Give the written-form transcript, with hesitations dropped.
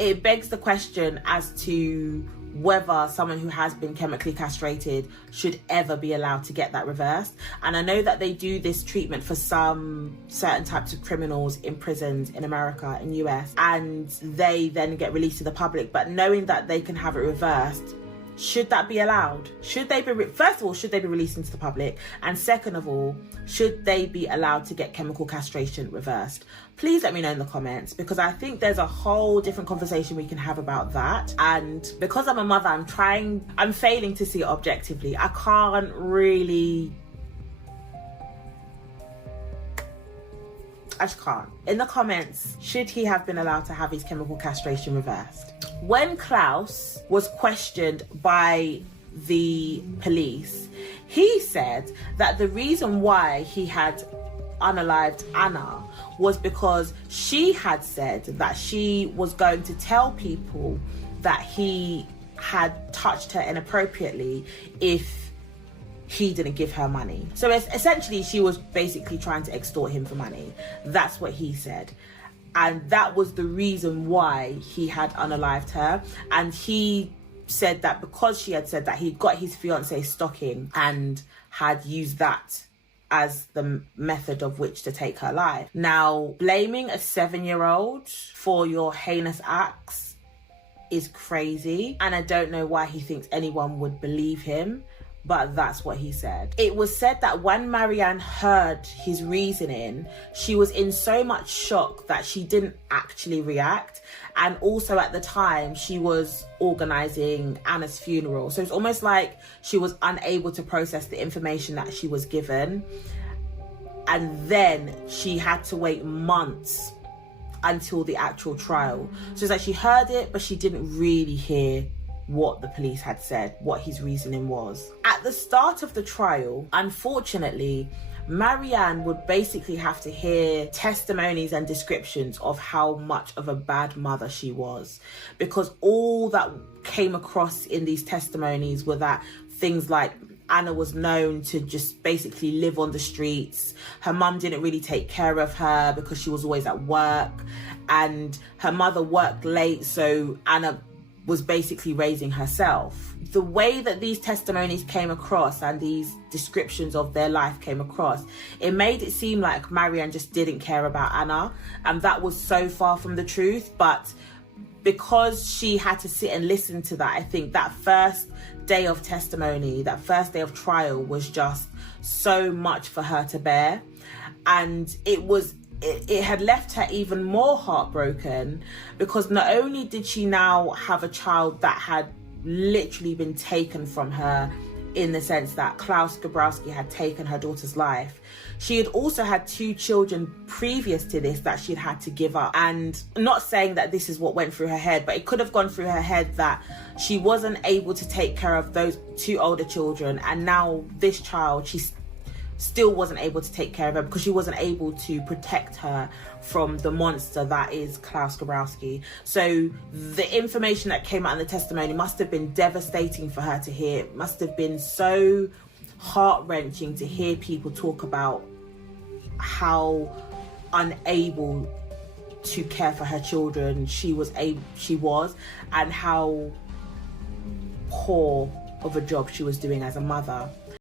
it begs the question as to whether someone who has been chemically castrated should ever be allowed to get that reversed. And I know that they do this treatment for some certain types of criminals in prisons in America, in US, and they then get released to the public. But knowing that they can have it reversed, should that be allowed? Should they be, first of all, should they be released into the public? And second of all, should they be allowed to get chemical castration reversed? Please let me know in the comments, because I think there's a whole different conversation we can have about that. And because I'm a mother, I'm failing to see it objectively. I can't really, I just can't. In the comments, should he have been allowed to have his chemical castration reversed? When Klaus was questioned by the police, he said that the reason why he had unalived Anna was because she had said that she was going to tell people that he had touched her inappropriately if he didn't give her money. So essentially she was basically trying to extort him for money. That's what he said. And that was the reason why he had unalived her. And he said that because she had said that, he got his fiancée stocking and had used that as the method of which to take her life. Now, blaming a 7-year-old for your heinous acts is crazy. And I don't know why he thinks anyone would believe him, but that's what he said. It was said that when Marianne heard his reasoning, she was in so much shock that she didn't actually react. And also at the time, she was organising Anna's funeral. So it's almost like she was unable to process the information that she was given. And then she had to wait months until the actual trial. So it's like she heard it, but she didn't really hear what the police had said, what his reasoning was. At the start of the trial, unfortunately, Marianne would basically have to hear testimonies and descriptions of how much of a bad mother she was, because all that came across in these testimonies were that things like Anna was known to just basically live on the streets. Her mum didn't really take care of her because she was always at work, and her mother worked late, so Anna was basically raising herself. The way that these testimonies came across and these descriptions of their life came across, it made it seem like Marianne just didn't care about Anna, and that was so far from the truth. But because she had to sit and listen to that, I think that first day of testimony, that first day of trial was just so much for her to bear. And it had left her even more heartbroken, because not only did she now have a child that had literally been taken from her, in the sense that Klaus Gabrowski had taken her daughter's life, she had also had 2 children previous to this that she'd had to give up. And I'm not saying that this is what went through her head, but it could have gone through her head that she wasn't able to take care of those 2 older children, and now this child, she still wasn't able to take care of her because she wasn't able to protect her from the monster that is Klaus Gabrowski. So the information that came out in the testimony must have been devastating for her to hear. It must have been so heart-wrenching to hear people talk about how unable to care for her children she was, and how poor of a job she was doing as a mother.